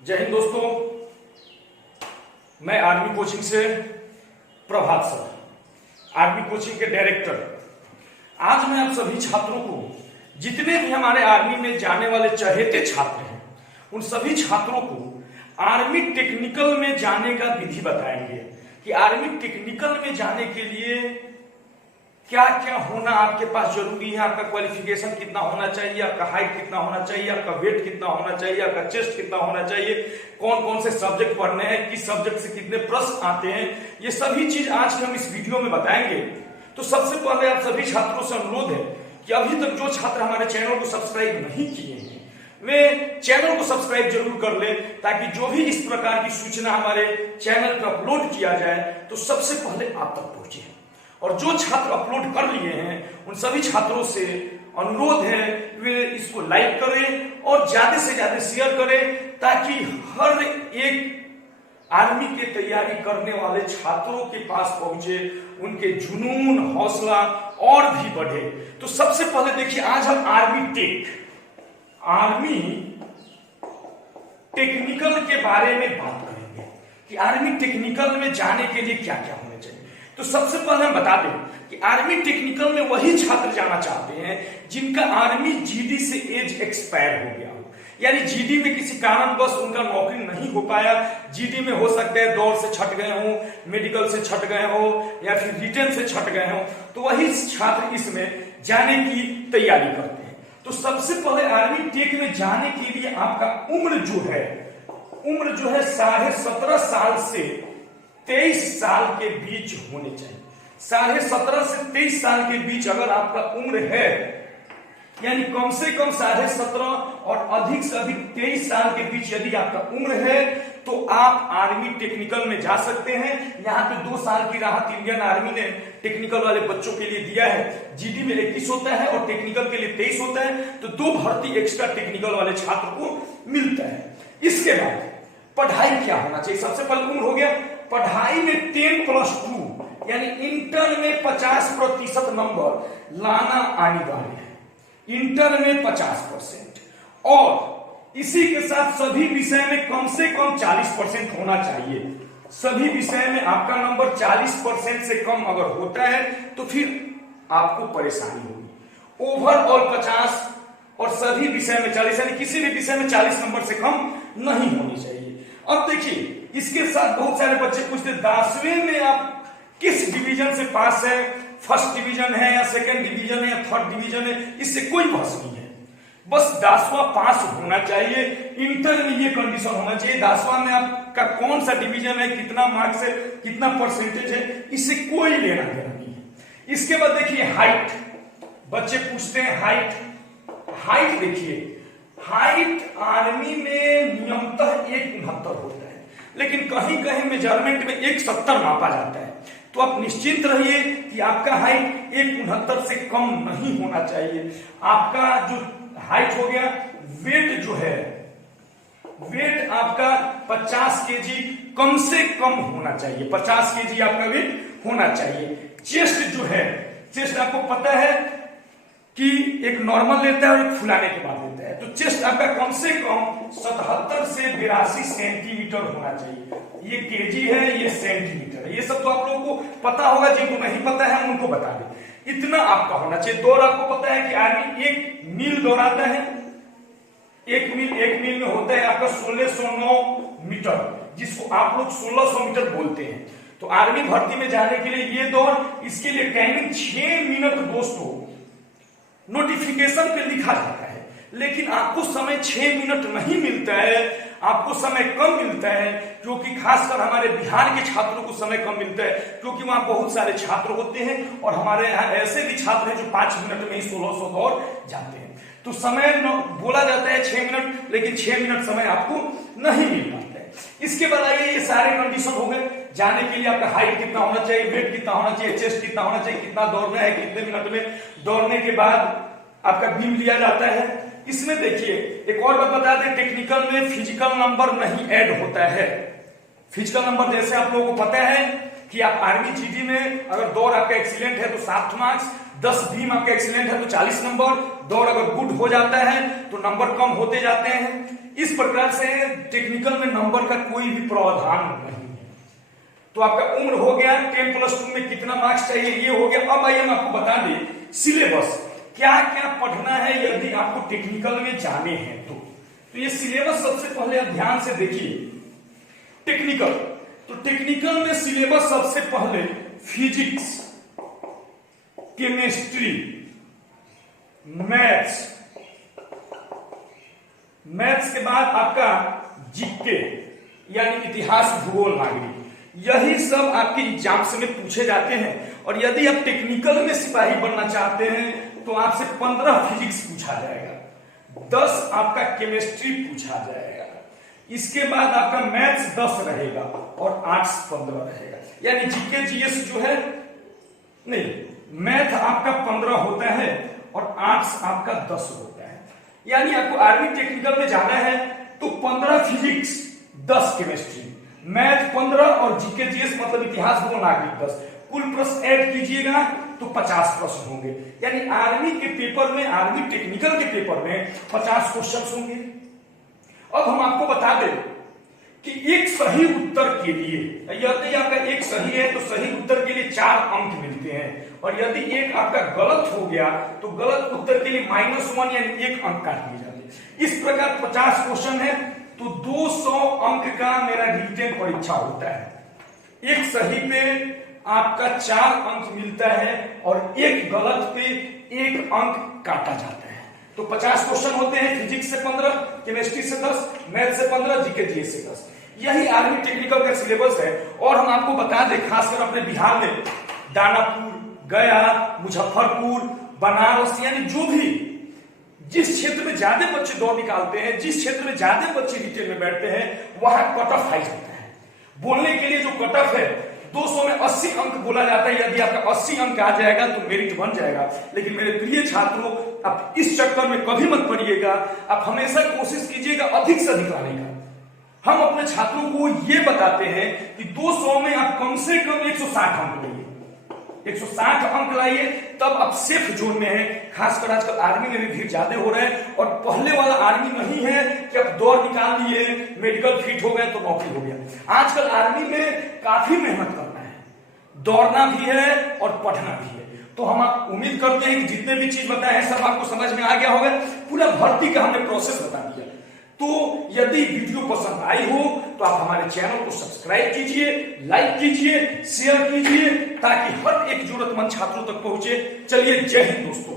जय हिंद दोस्तों, मैं आर्मी कोचिंग से प्रभात सर, आर्मी कोचिंग के डायरेक्टर। आज मैं आप सभी छात्रों को, जितने भी हमारे आर्मी में जाने वाले चहेते छात्र हैं, उन सभी छात्रों को आर्मी टेक्निकल में जाने का विधि बताएंगे कि आर्मी टेक्निकल में जाने के लिए क्या क्या होना आपके पास जरूरी है। आपका क्वालिफिकेशन कितना होना चाहिए, आपका हाइट कितना होना चाहिए, आपका वेट कितना होना चाहिए, आपका चेस्ट कितना होना चाहिए, कौन कौन से सब्जेक्ट पढ़ने हैं, किस सब्जेक्ट से कितने प्रश्न आते हैं, ये सभी चीज आज हम इस वीडियो में बताएंगे। तो सबसे पहले आप सभी छात्रों से अनुरोध है कि अभी तक जो छात्र हमारे चैनल को सब्सक्राइब नहीं किए हैं वे चैनल को सब्सक्राइब जरूर कर ले, ताकि जो भी इस प्रकार की सूचना हमारे चैनल पर अपलोड किया जाए तो सबसे पहले आप तक पहुंचे। और जो छात्र अपलोड कर लिए हैं उन सभी छात्रों से अनुरोध है वे इसको लाइक करें और ज्यादा से ज्यादा शेयर करें, ताकि हर एक आर्मी की तैयारी करने वाले छात्रों के पास पहुंचे, उनके जुनून हौसला और भी बढ़े। तो सबसे पहले देखिए, आज हम आर्मी टेक्निकल के बारे में बात करेंगे कि आर्मी टेक्निकल में जाने के लिए क्या क्या होना चाहिए। तो सबसे पहले हम बता दें कि आर्मी टेक्निकल में वही छात्र जाना चाहते हैं जिनका आर्मी जीडी से एज एक्सपायर हो गया हो, यानी जीडी में किसी कारणवश उनका नौकरी नहीं हो पाया। जीडी में हो सकता है दौड़ से छट गए हो, मेडिकल से छट गए हो, या फिर रिटर्न से छट गए हो, तो वही छात्र इसमें जाने की तैयारी करते हैं। तो सबसे पहले आर्मी टेक में जाने के लिए आपका उम्र जो है 17.5 साल से 23 साल के बीच होने चाहिए। 17.5 से 23 साल के बीच अगर आपका उम्र है, यानी कम से कम 17.5 और अधिक से अधिक 23 साल के बीच यदि आपका उम्र है, तो आप आर्मी टेक्निकल में जा सकते हैं। यहाँ पे 2 साल की राहत इंडियन आर्मी ने टेक्निकल वाले बच्चों के लिए दिया है। जीडी में 21 होता है और टेक्निकल के लिए 23 होता है, तो 2 भर्ती एक्स्ट्रा टेक्निकल वाले छात्र को मिलता है। इसके बाद पढ़ाई क्या होना चाहिए, सबसे पहले उम्र हो गया। पढ़ाई में 10+2 यानी इंटर में 50% नंबर लाना अनिवार्य है, इंटर में 50%, और इसी के साथ सभी विषय में कम से कम 40% होना चाहिए। सभी विषय में आपका नंबर 40% से कम अगर होता है तो फिर आपको परेशानी होगी। ओवरऑल 50 और सभी विषय में 40, यानी किसी भी विषय में 40 नंबर से कम नहीं होनी चाहिए। अब देखिए, इसके साथ बहुत सारे बच्चे पूछते, 10वीं में आप किस डिवीजन से पास है, फर्स्ट डिवीजन है या सेकंड डिवीजन है या थर्ड डिवीजन है, इससे कोई बहस नहीं है। बस 10वां पास होना चाहिए। इंटर में ये कंडीशन होना चाहिए, 10वां में आपका कौन सा डिवीजन है, कितना मार्क्स है, कितना परसेंटेज है, इससे कोई लेना देना नहीं है। इसके बाद देखिए हाइट, बच्चे पूछते हैं हाइट देखिए, हाइट आर्मी में नियमतः 1.69 होता है, लेकिन कहीं कहीं मेजरमेंट में 1.70 मापा जाता है। तो आप निश्चिंत रहिए कि आपका हाइट 1.69 से कम नहीं होना चाहिए। आपका जो हाइट हो गया, वेट जो है, वेट आपका 50 केजी कम से कम होना चाहिए, 50 केजी आपका वेट होना चाहिए। चेस्ट जो है, चेस्ट आपको पता है कि एक नॉर्मल लेता है और एक फुलाने के बाद लेता है, तो चेस्ट आपका कम से कम 77 से 82 सेंटीमीटर होना चाहिए। ये केजी है, ये सेंटीमीटर है, ये सब तो आप लोगों को पता होगा, जिनको नहीं पता है हम उनको बता दें। इतना आपका होना चाहिए। दौड़ आपको पता है कि आर्मी 1 मील दौड़ाता है, 1 मील में होता है आपका 1609 मीटर, जिसको आप लोग 1600 मीटर बोलते हैं। तो आर्मी भर्ती में जाने के लिए ये दौड़, इसके लिए टाइमिंग 6 मिनट दोस्तों नोटिफिकेशन पे लिखा जाता है, लेकिन आपको समय 6 मिनट नहीं मिलता है, आपको समय कम मिलता है, क्योंकि खासकर हमारे बिहार के छात्रों को समय कम मिलता है, क्योंकि वहां बहुत सारे छात्र होते हैं और हमारे यहाँ ऐसे भी छात्र हैं जो 5 मिनट में ही 1600 दौड़ जाते हैं। तो समय बोला जाता है 6 मिनट, लेकिन 6 मिनट समय आपको नहीं मिल पाता है। इसके बाद आइए, ये सारे कंडीशन हो गए जाने के लिए। आपका हाइट कितना होना चाहिए, वेट कितना होना चाहिए, चेस्ट कितना होना चाहिए, कितना दौड़ना है, कितने मिनट में। दौड़ने के बाद आपका बीम लिया जाता है। इसमें देखिए एक और बात बता दें, टेक्निकल में फिजिकल नंबर नहीं ऐड होता है। फिजिकल नंबर जैसे आप लोगों को पता है कि आप आर्मी जीडी में अगर दौड़ आपका एक्सीलेंट है तो 7 मार्क्स, 10 बीम आपका एक्सीलेंट है तो 40 नंबर, दौड़ अगर गुड हो जाता है तो नंबर कम होते जाते हैं। इस प्रकार से टेक्निकल में नंबर का कोई भी प्रावधान नहीं है। तो आपका उम्र हो गया, 10+2 में कितना मार्क्स चाहिए ये हो गया। अब आइए हम आपको बता दें सिलेबस क्या क्या पढ़ना है यदि आपको टेक्निकल में जाने हैं तो ये सिलेबस सबसे पहले आप ध्यान से देखिए। टेक्निकल, तो टेक्निकल में सिलेबस सबसे पहले फिजिक्स, केमिस्ट्री, मैथ्स, मैथ्स के बाद आपका जीके यानी इतिहास, भूगोल, नागरिक, यही सब आपके एग्जाम्स में पूछे जाते हैं। और यदि आप टेक्निकल में सिपाही बनना चाहते हैं तो आपसे 15 फिजिक्स पूछा जाएगा, 10 आपका केमिस्ट्री पूछा जाएगा, इसके बाद आपका मैथ्स 10 रहेगा और आर्ट्स 15 रहेगा। यानी जीके जीएस जो है नहीं, मैथ आपका 15 होता है और आर्ट्स आपका 10 होता है। यानी आपको आर्मी टेक्निकल में जाना है तो 15 फिजिक्स, 10 केमिस्ट्री, मैथ 15 और जीके जीएस मतलब इतिहास, भूगोल, नागरिक 10, कुल प्रश्न ऐड कीजिएगा तो 50 प्रश्न होंगे। यानी आर्मी के पेपर में, आर्मी टेक्निकल के पेपर में 50 क्वेश्चन होंगे। अब हम आपको बता दें कि एक सही उत्तर के लिए, यदि आपका एक सही है तो सही उत्तर के लिए 4 अंक मिलते हैं, और यदि एक आपका गलत हो गया तो गलत उत्तर के लिए -1 यानी 1 अंक काट दिए जाते हैं। इस प्रकार 50 क्वेश्चन है तो 200 अंक का मेरा रिटन परीक्षा होता है। एक सही पे आपका 4 अंक मिलता है और एक गलत पे 1 अंक काटा जाता है। तो 50 क्वेश्चन होते हैं, फिजिक्स से 15, केमिस्ट्री से 10, मैथ से 15, जीके जीएस से 10। यही आर्मी टेक्निकल का सिलेबस है। और हम आपको बता दें खासकर अपने बिहार में दानापुर, गया, मुजफ्फरपुर, बनारस, यानी जो भी जिस क्षेत्र में ज्यादा बच्चे दौड़ निकालते हैं, जिस क्षेत्र में ज्यादा बच्चे रिटेन में बैठते हैं, वहां कट ऑफ हाई होता है। बोलने के लिए जो कट ऑफ है 200 में 80 अंक बोला जाता है। यदि आपका 80 अंक आ जाएगा तो मेरिट बन जाएगा। लेकिन मेरे प्रिय छात्रों, आप इस चक्कर में कभी मत पड़िएगा। आप हमेशा कोशिश कीजिएगा अधिक से अधिक लाने का। हम अपने छात्रों को ये बताते हैं कि 200 में आप कम से कम 160 अंक लाइए, 160 अंक लाइए, तब आप सेफ जोन में हैं। खासकर आजकल आर्मी में भी भीड़ ज्यादा हो रहा है और पहले वाला आर्मी नहीं है कि आप दौड़ निकाल लिए, मेडिकल फिट हो गए तो नौकरी हो गया। आजकल आर्मी में काफी मेहनत करना है, दौड़ना भी है और पढ़ना भी है। तो हम उम्मीद करते हैं कि जितने भी चीज बताए हैं सब आपको समझ में आ गया होगा। पूरा भर्ती का हमने प्रोसेस बता दिया। तो यदि वीडियो पसंद आई हो तो आप हमारे चैनल को सब्सक्राइब कीजिए, लाइक कीजिए, शेयर कीजिए, ताकि हर एक जरूरतमंद छात्रों तक पहुंचे। चलिए, जय हिंद दोस्तों।